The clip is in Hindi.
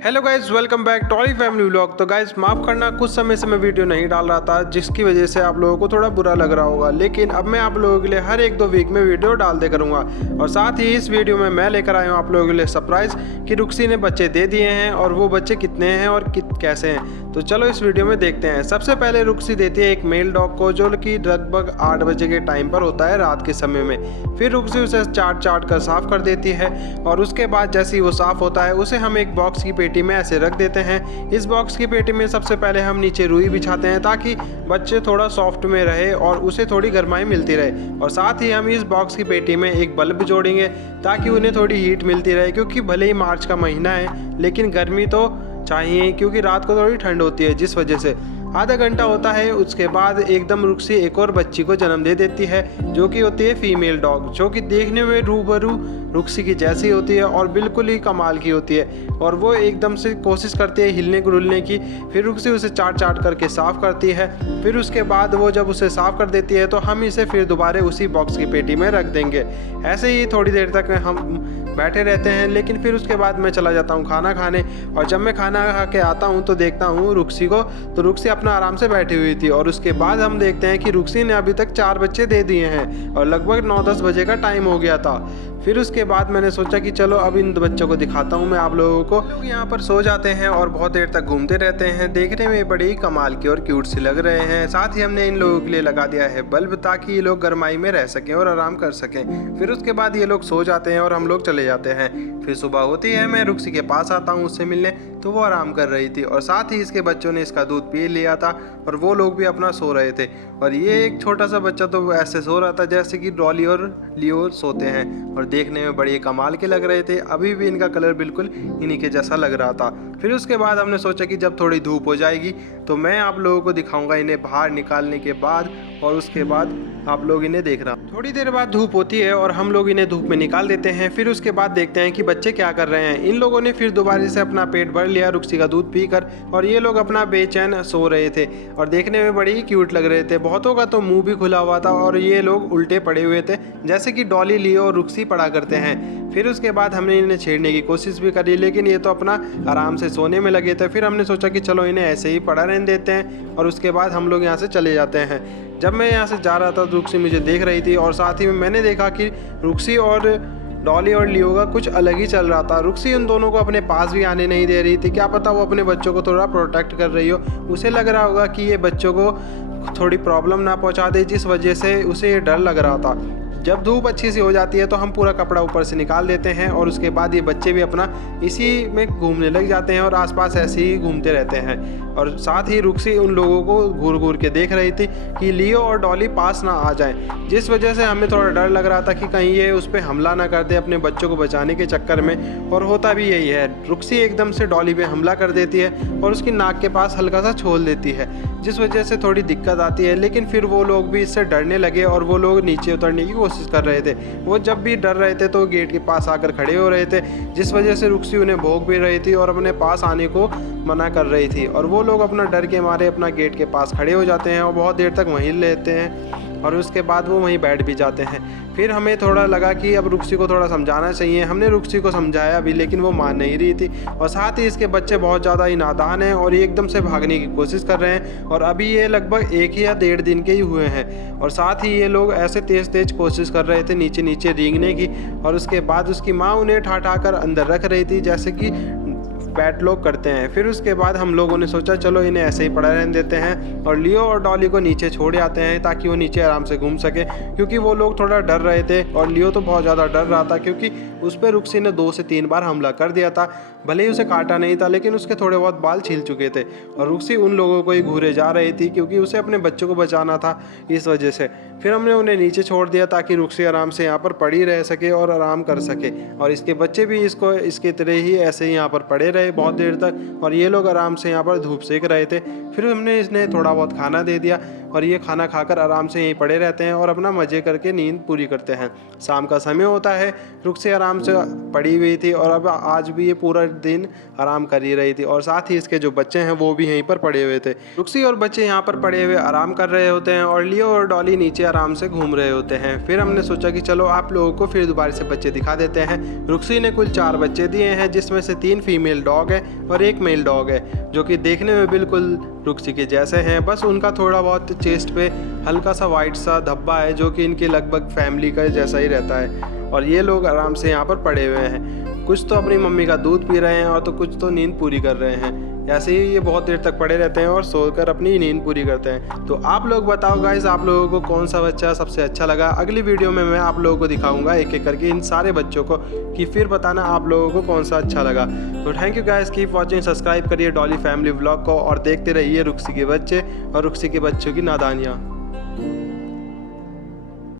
Hello guys, welcome back Tolly family vlog. तो गाइज माफ़ करना, कुछ समय से मैं वीडियो नहीं डाल रहा था जिसकी वजह से आप लोगों को थोड़ा बुरा लग रहा होगा, लेकिन अब मैं आप लोगों के लिए हर एक दो वीक में वीडियो डाल दे करूँगा। और साथ ही इस वीडियो में मैं लेकर आया हूँ आप लोगों के लिए सरप्राइज़ कि रुक्सी ने बच्चे दे दिए हैं और वो बच्चे कितने हैं और कैसे हैं। तो चलो इस वीडियो में देखते हैं। सबसे पहले रुक्सी देती है एक मेल डॉग को, जो कि लगभग 8 बजे के टाइम पर होता है, रात के समय में। फिर रुक्सी उसे चाट कर साफ़ कर देती है और उसके बाद जैसे ही वो साफ़ होता है उसे हम एक बॉक्स की पेटी में ऐसे रख देते हैं। इस बॉक्स की पेटी में सबसे पहले हम नीचे रुई बिछाते हैं ताकि बच्चे थोड़ा सॉफ्ट में रहे और उसे थोड़ी गर्माई मिलती रहे। और साथ ही हम इस बॉक्स की पेटी में एक बल्ब जोड़ेंगे ताकि उन्हें थोड़ी हीट मिलती रहे, क्योंकि भले ही मार्च का महीना है लेकिन गर्मी तो चाहिए, क्योंकि रात को थोड़ी ठंड होती है, जिस वजह से आधा घंटा होता है। उसके बाद एकदम रुक्सी एक और बच्ची को जन्म दे देती है, जो कि होती है फीमेल डॉग, जो कि देखने में रूबरू रुक्सी की जैसी होती है और बिल्कुल ही कमाल की होती है। और वो एकदम से कोशिश करती है हिलने डुलने की। फिर रुक्सी उसे चाट करके साफ़ करती है। फिर उसके बाद वो जब उसे साफ़ कर देती है तो हम इसे फिर दोबारा उसी बॉक्स की पेटी में रख देंगे। ऐसे ही थोड़ी देर तक हम बैठे रहते हैं, लेकिन फिर उसके बाद मैं चला जाता हूँ खाना खाने। और जब मैं खाना खा के आता हूँ तो देखता हूँ रुक्सी को, तो रुक्सी अपना आराम से बैठी हुई थी। और उसके बाद हम देखते हैं कि रुक्सी ने अभी तक 4 बच्चे दे दिए हैं और लगभग 9-10 बजे का टाइम हो गया था। फिर उसके बाद मैंने सोचा कि चलो अब इन बच्चों को दिखाता हूँ मैं आप लोगों को। लोग यहाँ पर सो जाते हैं और बहुत देर तक घूमते रहते हैं, देखने में बड़े ही कमाल के और क्यूट से लग रहे हैं। साथ ही हमने इन लोगों के लिए लगा दिया है बल्ब, ताकि ये लोग गर्माई में रह सकें और आराम कर सकें। फिर उसके बाद ये लोग सो जाते हैं और हम लोग चले जाते हैं। फिर सुबह होती है, मैं रुक्सी के पास आता हूँ उससे मिलने, तो वो आराम कर रही थी और साथ ही इसके बच्चों ने इसका दूध पी लिया था और वो लोग भी अपना सो रहे थे। और ये एक छोटा सा बच्चा तो ऐसे सो रहा था जैसे कि डॉली और लियो सोते हैं, और देखने में बड़े कमाल के लग रहे थे। अभी भी इनका कलर बिल्कुल इन्हीं के जैसा लग रहा था। फिर उसके बाद हमने सोचा कि जब थोड़ी धूप हो जाएगी तो मैं आप लोगों को दिखाऊंगा इन्हें बाहर निकालने के बाद, और उसके बाद आप लोग इन्हें देखना। थोड़ी देर बाद धूप होती है और हम लोग इन्हें धूप में निकाल देते हैं। फिर उसके बाद देखते हैं कि बच्चे क्या कर रहे हैं। इन लोगों ने फिर दोबारा से अपना पेट भर लिया रुक्सी का दूध पीकर, और ये लोग अपना बेचैन सो रहे थे और देखने में बड़े ही क्यूट लग रहे थे। बहुतों का तो मुंह भी खुला हुआ था और ये लोग उल्टे पड़े हुए थे, जैसे कि डॉली, लियो और रुक्सी पड़ा करते हैं। फिर उसके बाद हमने इन्हें छेड़ने की कोशिश भी करी, लेकिन ये तो अपना आराम से सोने में लगे थे। फिर हमने सोचा कि चलो इन्हें ऐसे ही पड़ा रहने देते हैं और उसके बाद हम लोग यहाँ से चले जाते हैं। जब मैं यहाँ से जा रहा था तो रुक्सी मुझे देख रही थी, और साथ ही में मैंने देखा कि रुक्सी और डॉली और लियो का कुछ अलग ही चल रहा था। रुक्सी उन दोनों को अपने पास भी आने नहीं दे रही थी। क्या पता वो अपने बच्चों को थोड़ा प्रोटेक्ट कर रही हो, उसे लग रहा होगा कि ये बच्चों को थोड़ी प्रॉब्लम ना पहुंचा दे, जिस वजह से उसे ये डर लग रहा था। जब धूप अच्छी सी हो जाती है तो हम पूरा कपड़ा ऊपर से निकाल देते हैं और उसके बाद ये बच्चे भी अपना इसी में घूमने लग जाते हैं और आसपास ऐसे ही घूमते रहते हैं। और साथ ही रुक्सी उन लोगों को घूर घूर के देख रही थी कि लियो और डॉली पास ना आ जाएं, जिस वजह से हमें थोड़ा डर लग रहा था कि कहीं ये उस पर हमला ना कर दे अपने बच्चों को बचाने के चक्कर में। और होता भी यही है, रुक्सी एकदम से डॉली पे हमला कर देती है और उसकी नाक के पास हल्का सा छोल देती है, जिस वजह से थोड़ी दिक्कत आती है। लेकिन फिर वो लोग भी इससे डरने लगे और वो लोग नीचे उतरने की कोशिश कर रहे थे। वो जब भी डर रहे थे तो गेट के पास आकर खड़े हो रहे थे, जिस वजह से रुक्सी उन्हें भोंक भी रही थी और अपने पास आने को मना कर रही थी। और वो लोग अपना डर के मारे अपना गेट के पास खड़े हो जाते हैं और बहुत देर तक वहीं लेते हैं और उसके बाद वो वहीं बैठ भी जाते हैं। फिर हमें थोड़ा लगा कि अब रुक्सी को थोड़ा समझाना चाहिए। हमने रुक्सी को समझाया भी, लेकिन वो मान नहीं रही थी। और साथ ही इसके बच्चे बहुत ज़्यादा ही नादान हैं और ये एकदम से भागने की कोशिश कर रहे हैं। और अभी ये लगभग 1 या 1.5 दिन के ही हुए हैं। और साथ ही ये लोग ऐसे तेज़ कोशिश कर रहे थे नीचे रेंगने की। और उसके बाद उसकी माँ उन्हें ठा कर अंदर रख रही थी, जैसे कि बैट लोग करते हैं। फिर उसके बाद हम लोगों ने सोचा चलो इन्हें ऐसे ही पड़ा रहने देते हैं और लियो और डॉली को नीचे छोड़ आते हैं ताकि वो नीचे आराम से घूम सके, क्योंकि वो लोग थोड़ा डर रहे थे। और लियो तो बहुत ज़्यादा डर रहा था, क्योंकि उस पर रुक्सी ने 2 से 3 बार हमला कर दिया था। भले ही उसे काटा नहीं था, लेकिन उसके थोड़े बहुत बाल छील चुके थे और रुक्सी उन लोगों को ही घूरे जा रही थी, क्योंकि उसे अपने बच्चों को बचाना था, इस वजह से। फिर हमने उन्हें नीचे छोड़ दिया ताकि रुक्सी आराम से यहाँ पर पड़ी रह सके और आराम कर सके। और इसके बच्चे भी इसके तरह ही ऐसे ही यहाँ पर पड़े रहे बहुत देर तक, और ये लोग आराम से यहाँ पर धूप सेक रहे थे। फिर हमने इसने थोड़ा बहुत खाना दे दिया और ये खाना खाकर आराम से यहीं पड़े रहते हैं और अपना मज़े करके नींद पूरी करते हैं। शाम का समय होता है, रुक्सी आराम से पड़ी हुई थी और अब आज भी ये पूरा दिन आराम कर ही रही थी। और साथ ही इसके जो बच्चे हैं वो भी यहीं पर पड़े हुए थे। रुक्सी और बच्चे यहाँ पर पड़े हुए आराम कर रहे होते हैं और लियो और डॉली नीचे आराम से घूम रहे होते हैं। फिर हमने सोचा कि चलो आप लोगों को फिर दोबारा से बच्चे दिखा देते हैं। रुक्सी ने कुल 4 बच्चे दिए हैं, जिसमें से 3 फीमेल डॉग है और 1 मेल डॉग है, जो कि देखने में बिल्कुल रुक्सी के जैसे हैं। बस उनका थोड़ा बहुत चेस्ट पे हल्का सा वाइट सा धब्बा है, जो कि इनके लगभग फैमिली का जैसा ही रहता है। और ये लोग आराम से यहाँ पर पड़े हुए हैं, कुछ तो अपनी मम्मी का दूध पी रहे हैं और तो कुछ तो नींद पूरी कर रहे हैं। ऐसे ही ये बहुत देर तक पड़े रहते हैं और सोकर अपनी नींद पूरी करते हैं। तो आप लोग बताओ गाइस, आप लोगों को कौन सा बच्चा सबसे अच्छा लगा। अगली वीडियो में मैं आप लोगों को दिखाऊंगा एक एक करके इन सारे बच्चों को, कि फिर बताना आप लोगों को कौन सा अच्छा लगा। तो thank you guys, keep watching, subscribe करिए डॉली फैमिली व्लॉग को और देखते रहिए रुक्सी के बच्चे और रुक्सी के बच्चों की नादानियाँ।